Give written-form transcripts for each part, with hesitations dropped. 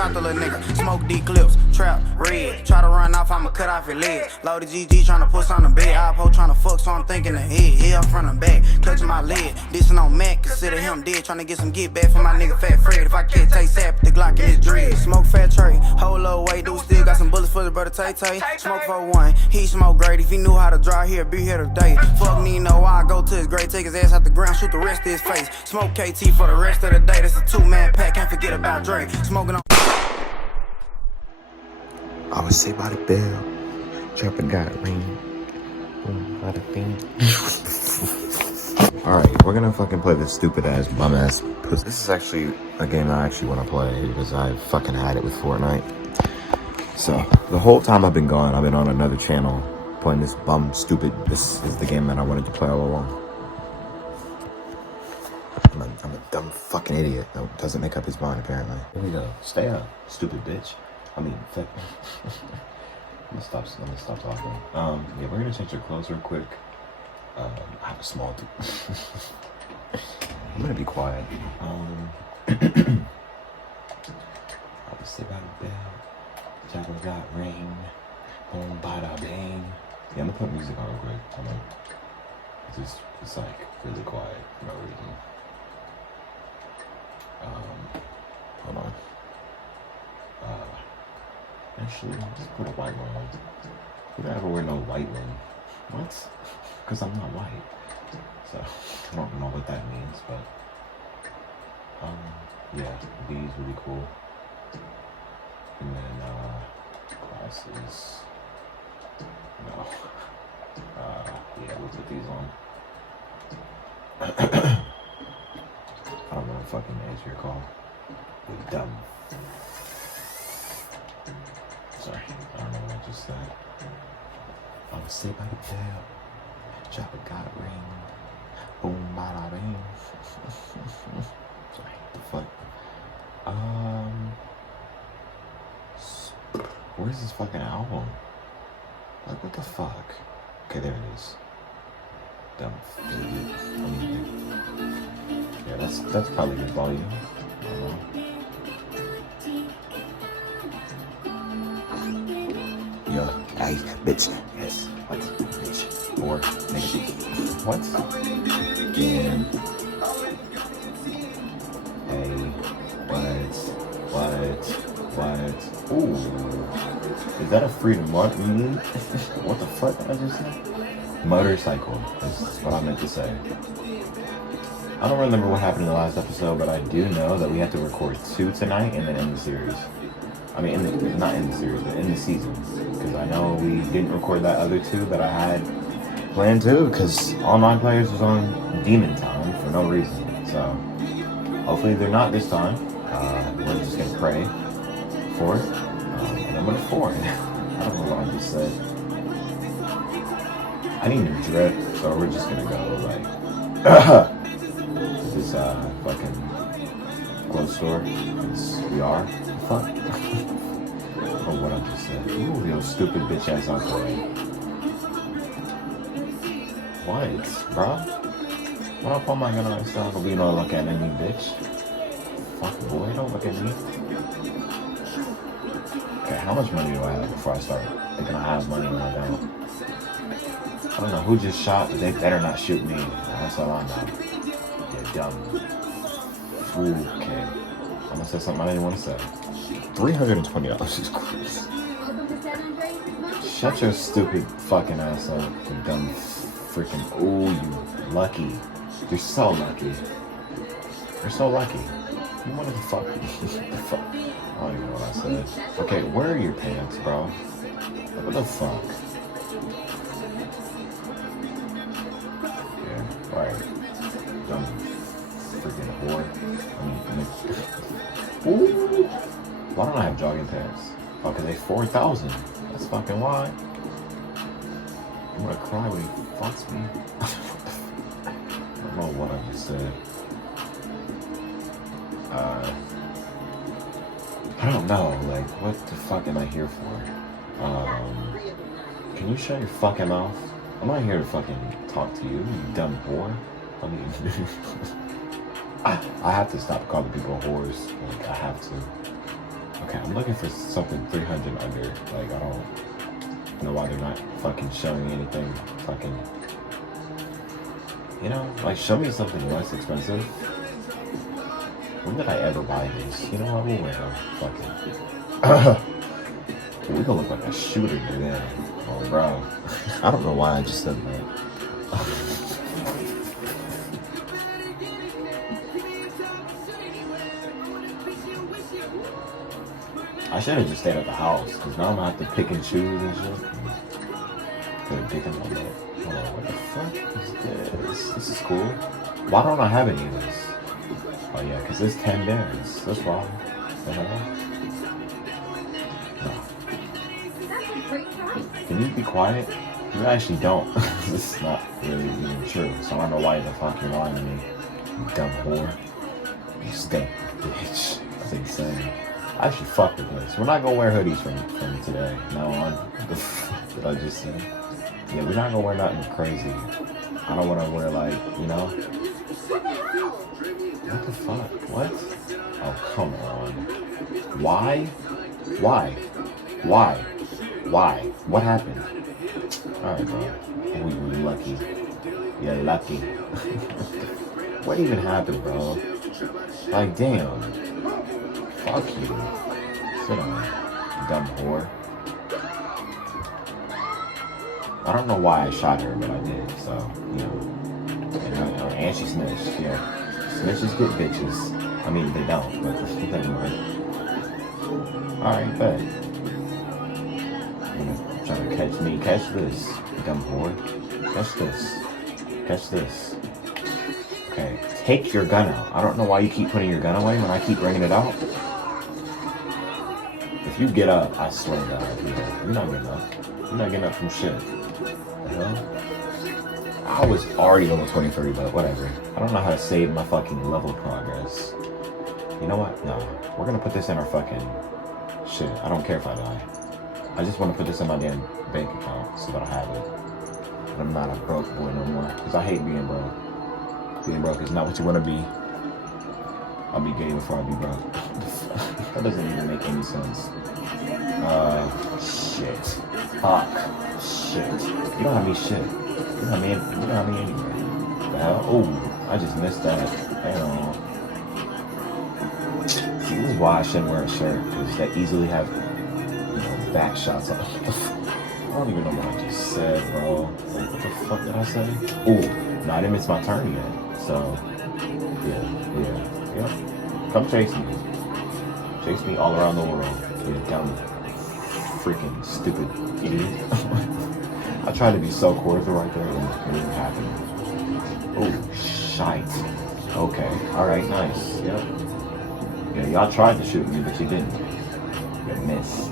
dropped a little nigga. Smoke D clips, trap, red. Try to run off, I'ma cut off your legs. Loaded GG tryna push on the bed. Oppo tryna fuck, so I'm thinking ahead. Yeah, front and back, clutching my leg. Dissing on Mac, consider him dead. Tryna get some get back for my nigga Fat Fred. If I can't take sap, the Glock in his dread. Smoke fat tray, whole low weight, dude still got some bullets for the brother Tay Tay. Smoke for one, he smoke great. If he knew how to draw here, be here today. Fuck Nino, I go to his grave, take his ass out the ground, shoot the rest of his face. Smoke KT for the rest of the day. That's a 2-man pack, can't forget about Drake. Smoking on. I would say by the bell, dropping got ring, boom, bada bing. Alright, we're gonna fucking play this stupid ass bum ass pussy. This is actually a game I actually want to play because I fucking had it with Fortnite. So the whole time I've been gone, I've been on another channel playing this bum stupid. This is the game that I wanted to play all along. I'm a dumb fucking idiot that doesn't make up his mind apparently. Here we go. Stay up, stupid bitch. I mean, fuck. Let me stop talking. Yeah, we're gonna change our clothes real quick. I have a small I'm gonna be quiet. I would say by the bell, Jabba got ring, boom, bada bang. Yeah, I'm gonna put music on real quick. It's like really quiet for no reason. Hold on. Actually, just put a white one on. You don't ever wear no white one. What? Because I'm not white. So, I don't know what that means, but... yeah, these would be cool. And then, glasses. No. Yeah, we'll put these on. I don't know what fucking names you're called. You're dumb. Sorry, I don't know what I just said. I was saved by the bell. Chopper got a ring. Boom, bada bing. Sorry, what the fuck? Where's this fucking album? Like, what the fuck? Okay, there it is. Dumb idiot. Yeah, that's probably good volume. I don't know. Yo, hey, bitch. Yes. What? Bitch. Or negative. What? And hey, what? Ooh. Is that a freedom? What? What the fuck did I just say? Motorcycle is what I meant to say. I don't remember what happened in the last episode, but I do know that we have to record 2 tonight and then end the series. I mean, not in the series, but in the season. Because I know we didn't record that other 2 that I had planned to, because all 9 players was on demon time for no reason. So, hopefully they're not this time. We're just going to pray for it. And I'm going to for it. I don't know what I just said. I need a drip, so we're just going to go, like, to this, fucking clothes store. We are. Fuck. Oh, what I just said. Ooh, yo, stupid bitch ass alcohol. What, bro? When I pull my gun on myself, you don't look at me, bitch. Fuck, boy, don't look at me. Okay, how much money do I have before I start thinking I have money in my bank? I don't know who just shot, but they better not shoot me. That's all I know. You're dumb. Ooh, okay. I'm gonna say something I didn't want to say. $320 is crazy. Shut your stupid fucking ass up, you dumb freaking. Ooh, you lucky. You're so lucky. You're so lucky. You wanted to fuck me. Fuck. I don't even know what I said. Okay, where are your pants, bro? What the fuck? Yeah, right. Dumb freaking whore. Ooh. Why don't I have jogging pants? Oh, cause they 4,000. That's fucking why. I'm gonna cry when he fucks me. I don't know what I just said. I don't know, like, what the fuck am I here for? Can you shut your fucking mouth? I'm not here to fucking talk to you, you dumb whore. I mean, I have to stop calling people whores. Like, I have to. Okay, I'm looking for something 300 under. Like, I don't know why they're not fucking showing anything fucking, you know, like, show me something less expensive. When did I ever buy these? You know what, we'll wear them. Fucking. We gonna look like a shooter today. Oh, bro. I don't know why I just said that. I should have just stayed at the house, because now I'm gonna have to pick and choose and shit. Put a dick in my butt. Hold on, what the fuck is this? This is cool. Why don't I have any of this? Oh yeah, because it's 10 bands. That's wrong. What the hell? No. Can you be quiet? You actually don't. This is not really even true. So I don't know why the fuck you're lying to me. You dumb whore. You stink, bitch. That's insane. I actually fuck with this. We're not gonna wear hoodies from today. Now on. What the fuck did I just say? Yeah, we're not gonna wear nothing crazy. I don't wanna wear like, you know? What the fuck? What? Oh, come on. Why? Why? Why? Why? What happened? Alright, bro. Oh, you lucky. You're lucky. What even happened, bro? Like, damn. Fuck you. Sit on, dumb whore. I don't know why I shot her, but I did, so, you know. And she snitched, yeah. Snitches get bitches. I mean, they don't, but anyway. Alright, bet. You're trying to catch me. Catch this, dumb whore. Catch this. Catch this. Okay, take your gun out. I don't know why you keep putting your gun away when I keep bringing it out. If you get up, I swear to God, you're not getting up. You're not getting up from shit. The hell? I was already on the 23, but whatever. I don't know how to save my fucking level progress. You know what? No. We're gonna put this in our fucking shit. I don't care if I die. I just want to put this in my damn bank account so that I have it. But I'm not a broke boy no more. Because I hate being broke. Being broke is not what you want to be. I'll be gay before I be broke. That doesn't even make any sense. Shit. Fuck. Shit. You don't have me shit. You don't have me anyway. The hell? Oh, I just missed that. Damn. See, this is why I shouldn't wear a shirt, because they easily have, you know, back shots on. I don't even know what I just said, bro. Like, what the fuck did I say? Oh, no, I didn't miss my turn yet. So, yeah. Come chase me. Chase me all around the world. You dumb, freaking, stupid idiot. I tried to be so cordial right there, and it didn't happen. Oh, shite. Okay, alright, nice. Yep. Yeah, y'all tried to shoot me, but you didn't. You missed.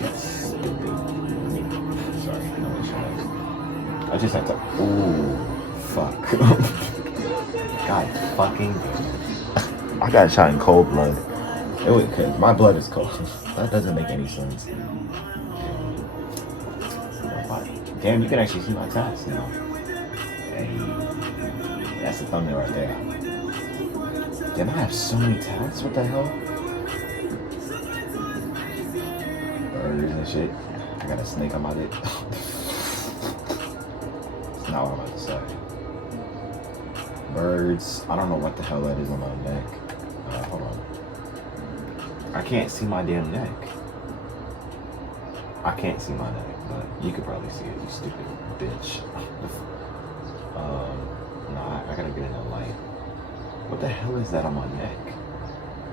Yes, stupid. Sorry, no issue. I just had to. Ooh, fuck. God fucking. I got shot in cold blood. It was cause my blood is cold. That doesn't make any sense. Damn, you can actually see my tats now. Hey, that's the thumbnail right there. Damn, I have so many tats. What the hell? Burgers and shit. I got a snake on my dick. That's not what I'm about to say. Birds. I don't know what the hell that is on my neck. Hold on. I can't see my damn neck. I can't see my neck, but you could probably see it, you stupid bitch. Nah, I gotta get in a light. What the hell is that on my neck?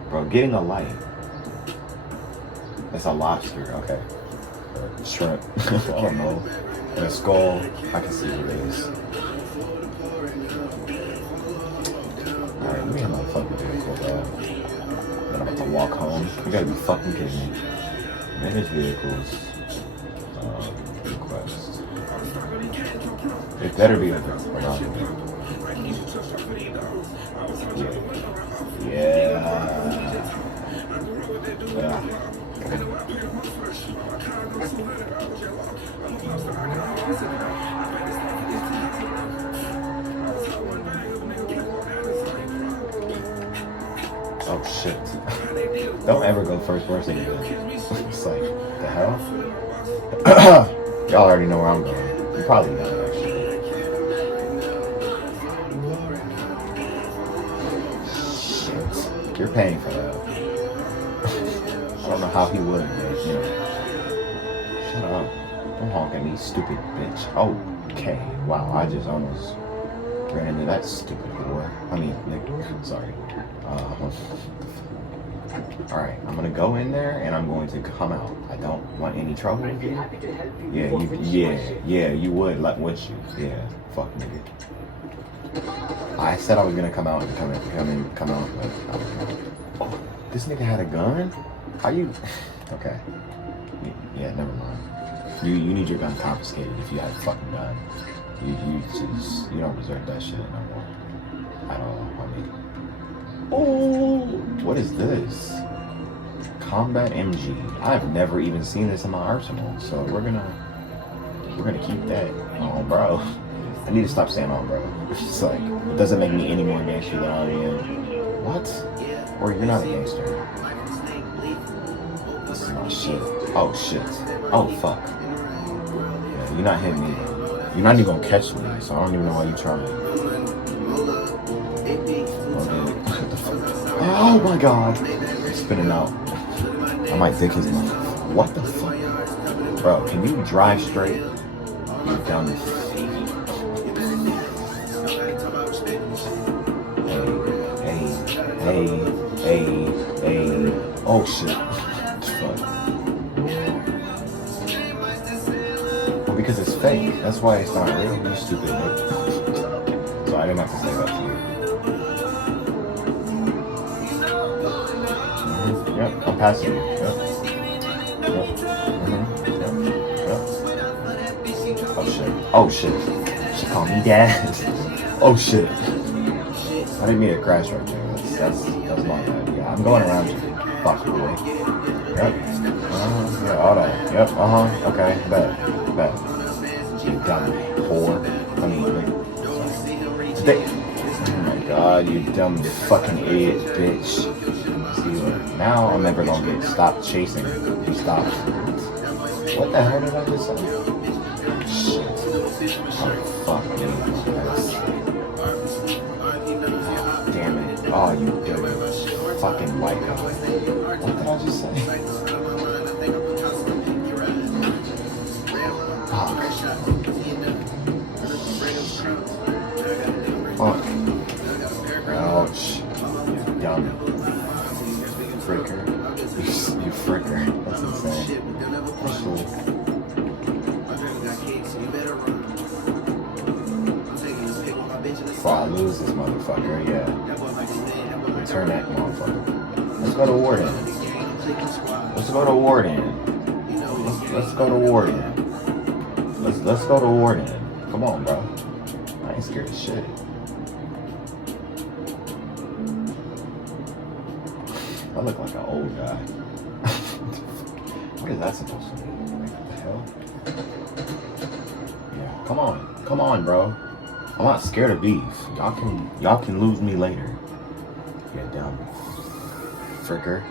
Bro, getting a light. That's a lobster, okay. Shrimp. I don't know. And a skull. I can see what it is. Alright, let me have my fucking vehicle, bro. Then I'm about to walk home. You gotta be fucking kidding me. Manage vehicles. Request. It better be a Yeah. Oh shit. Don't ever go first person again. It's like, the hell? Y'all already know where I'm going. You probably know, actually. Shit. You're paying for that. I don't know how he would, but, you know. Shut up. Don't honk at me, stupid bitch. Okay. Wow, I just almost ran into that stupid whore. I mean, nigga. Sorry. Alright, I'm gonna go in there and I'm going to come out. I don't want any trouble with you. Yeah, you would, like, would you? Yeah, fuck nigga. I said I was gonna come out and come out, but oh, this nigga had a gun? How you? Okay. Yeah, never mind. You need your gun confiscated if you had a fucking gun. You don't deserve that shit no more. At all, I mean. Oh, what is this? Combat MG. I've never even seen this in my arsenal, so we're gonna keep that. Oh, bro. I need to stop saying "oh, bro." It's just like, it doesn't make me any more gangster than I already am. What? Or you're not a gangster. This is my shit. Oh shit. Oh fuck. Yeah, you're not hitting me. You're not even gonna catch me, so I don't even know why you're trying. Oh my god. It's spinning out. I might take his mouth. What the fuck? Bro, can you drive straight? You're dumb. Hey. Oh shit. Fuck. Well, because it's fake. That's why it's not real, you stupid bitch. So I didn't have to say that to you. Yep, I'm passing you. Yep. Oh shit. She called me dad. Oh shit. I didn't mean to crash right there. That's my bad. Yeah, I'm going around you. Fuck boy. Yep. Yeah, all that. Yep. Okay. Bet. You dumb whore. I mean, today. Oh my god, you dumb fucking idiot bitch. Now I'm never gonna get stopped chasing her. He stops. What the hell did I just say? Shit. Oh, fuck me. Damn it. Oh, you dirty fucking white guy. What did I just say? Fuck. Ouch. You dumb fricker. You fricker. That's insane. That's cool. Before I lose this motherfucker, yeah. Return that motherfucker. Let's go to Warden. Let's go to Warden. Let's go to Warden. Let's go to Warden. Come on, bro. I ain't scared of shit. I look like an old guy. What is that supposed to mean? Like, what the hell? Yeah, come on, bro. I'm not scared of beef. Y'all can lose me later. Yeah, dumb fricker.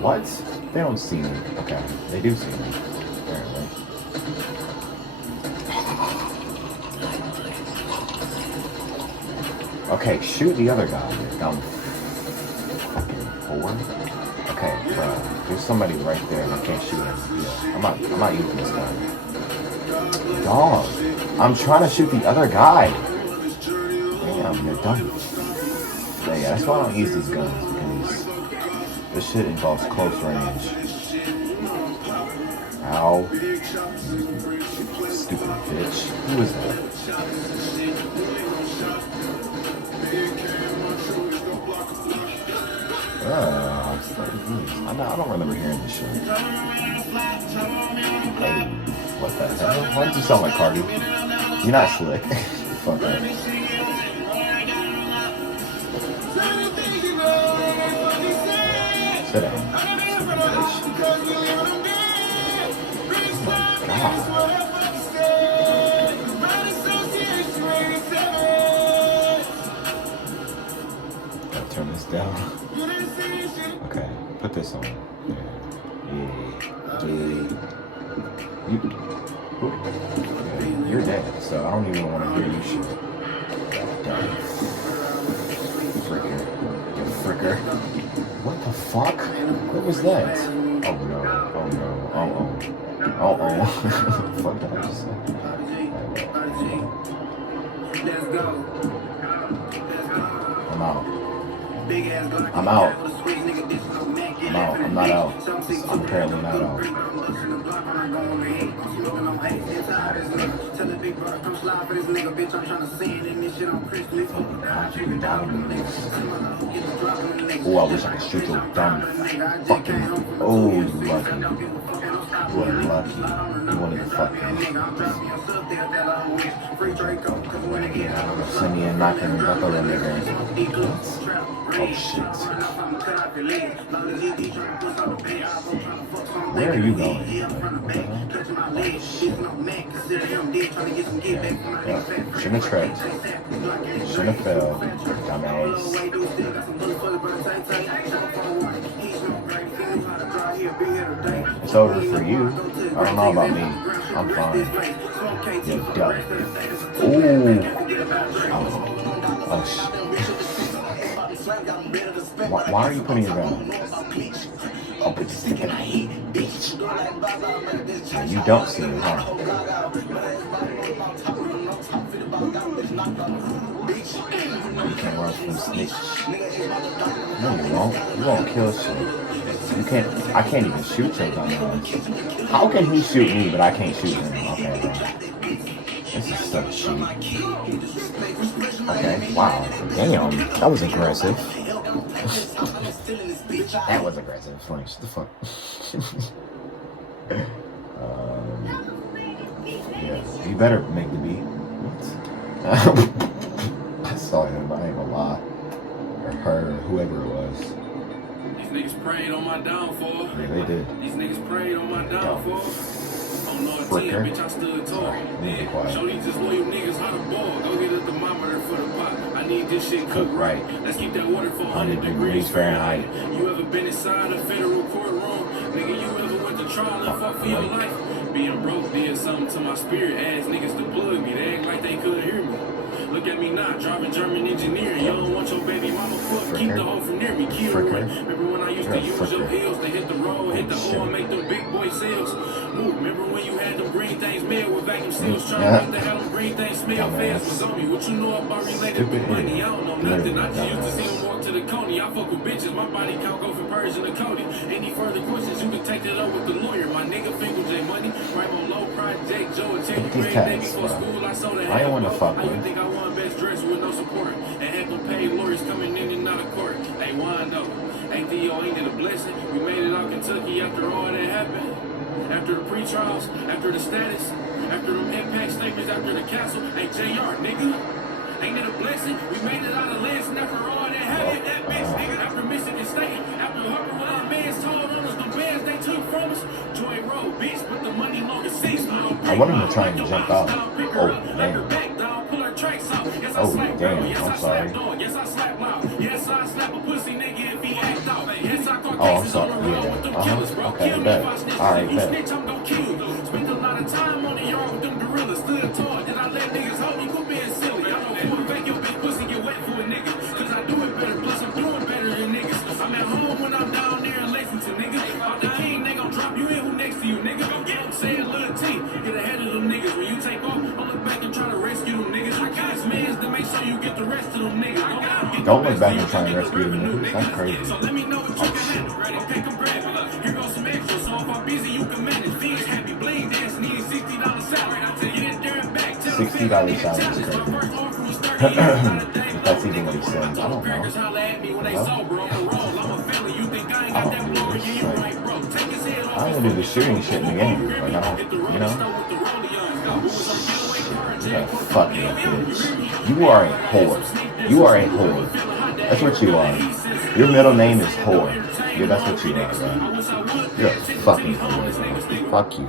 What? They don't see me. Okay, they do see me. Apparently. Okay, shoot the other guy, you dumb fucking whore. Okay, bro, there's somebody right there and I can't shoot him. Yeah, I'm not using this gun. Dog, I'm trying to shoot the other guy. Damn, you're dumb. Yeah, that's why I don't use these guns, because this shit involves close range. Ow. Stupid bitch. Who is that? I don't remember hearing this shit. Hey, what the hell? Why did you sound like Cardi? You're not slick. Fuck that. Sit down. Stupid bitch. Oh my god. Turn this down. Okay, put this on. Yeah. You're dead, so I don't even want to hear you shit. Dumb. Fricker. You fricker. What the fuck? What was that? Oh no. Oh no. Oh. Fuck that I just said. I'm out. I'm out. I'm not out. I'm apparently not out. Oh, I wish I could shoot your dumb fucking. Oh, you lucky. You are lucky. You wanted to fuck me. Send me a knocking the other nigga. Oh shit. Where are you going? Yeah. Shouldn't have tripped. Shouldn't have failed. Dumbass. It's over for you. I don't know about me. I'm fine. You're dumb. Ooh. Oh shit. Why are you putting it down? Oh, but just thinking I hate it, bitch. And you don't see it, huh? You can't run from snitch. No, you won't. You won't kill shit. You can't. I can't even shoot your dumb ass. How can he shoot me, but I can't shoot him? Okay, bro. This is such shit. Okay, wow. Damn, that was aggressive. That was aggressive. Like, shut the fuck. Yeah, you better make the beat. I saw him, but I ain't gonna lie. Or her, or whoever it was. These niggas prayed on my downfall. Yeah, they did. These niggas prayed on my downfall. On North 10, bitch, I stood tall. Show these just loyal niggas how to ball. Go get a thermometer for the pot. I need this shit cooked right. Let's keep that water for 100 degrees Fahrenheit. You ever been inside a federal courtroom? Nigga, you ever went to trial and fought for your life? Being broke did something to my spirit. Ass niggas to plug me. They act like they couldn't hear me. Look at me now, driving German engineering. You don't want your baby mama fuck. Keep the hoe from near me. Kill her. Remember when I used to use your heels? They hit the road, hit the oil, make them big boy sales. Move. Remember when you had them green things made with vacuum seals? Trying to make the hell them green things smell fast was on me. What you know about related with money? I don't know nothing. I just used to see them walk to the coney. I fuck with bitches. My body count go from Persian to Cody. Any further questions, you can take that up with the lawyer. My nigga Finkel J Money. Right on low project. Joe and Terry Green. Day before school, I sold a I don't want to fuck with. I think I won best dress with no support. And had them paid lawyers coming in and out of court. Hey, Wando. Hey, Theo, ain't it a blessing? We made it out Kentucky after all that happened. After the pre-trials, after the status, after them impact statements, after the castle. Hey, JR, nigga. Ain't it a blessing? We made it out of Lansing after all that happened. That bitch, nigga. After Michigan State, after Harper, when our mans told on us, the bands they took from us. Joy Road, bitch, put the money on the seats. I want him to try and jump out. Oh, damn. Oh, damn. I'm sorry. Yes, I slap a pussy nigga if he act out. Oh, I'm sorry. Yeah. Okay, bet. Alright, bet. Spent a lot of time on the yard with them gorillas. Stood tall. Did I let niggas hold me? Quit being silly. I don't want to make your big pussy get wet for a nigga. Cause I do it better. Plus, I'm doing better than niggas. I'm at home when I'm down there in Lexington, nigga. Out the king, they gon' drop you in. Who next to you, nigga? Go get him. Say it, little T. Get ahead of them niggas. When you take off, I'll look back and try to rescue them niggas. I got mans to make sure you get the rest of them niggas. Don't look back and try to rescue them niggas. That's crazy. So let me know what you can handle. Ready? Take a bread. Here goes some extra. So if I'm busy, you can manage. Fiends happy, blade dance, need $60 salary. I tell you, get there and back. $60 salary is crazy. If that's even what he said, I don't know. I don't do the shooting shit in the game. Like, I don't, you know? You're a fucking bitch. You are a whore. You are a whore. That's what you are. Your middle name is whore. Yeah, that's what you are, bro. You're a fucking whore, bro. Fuck you.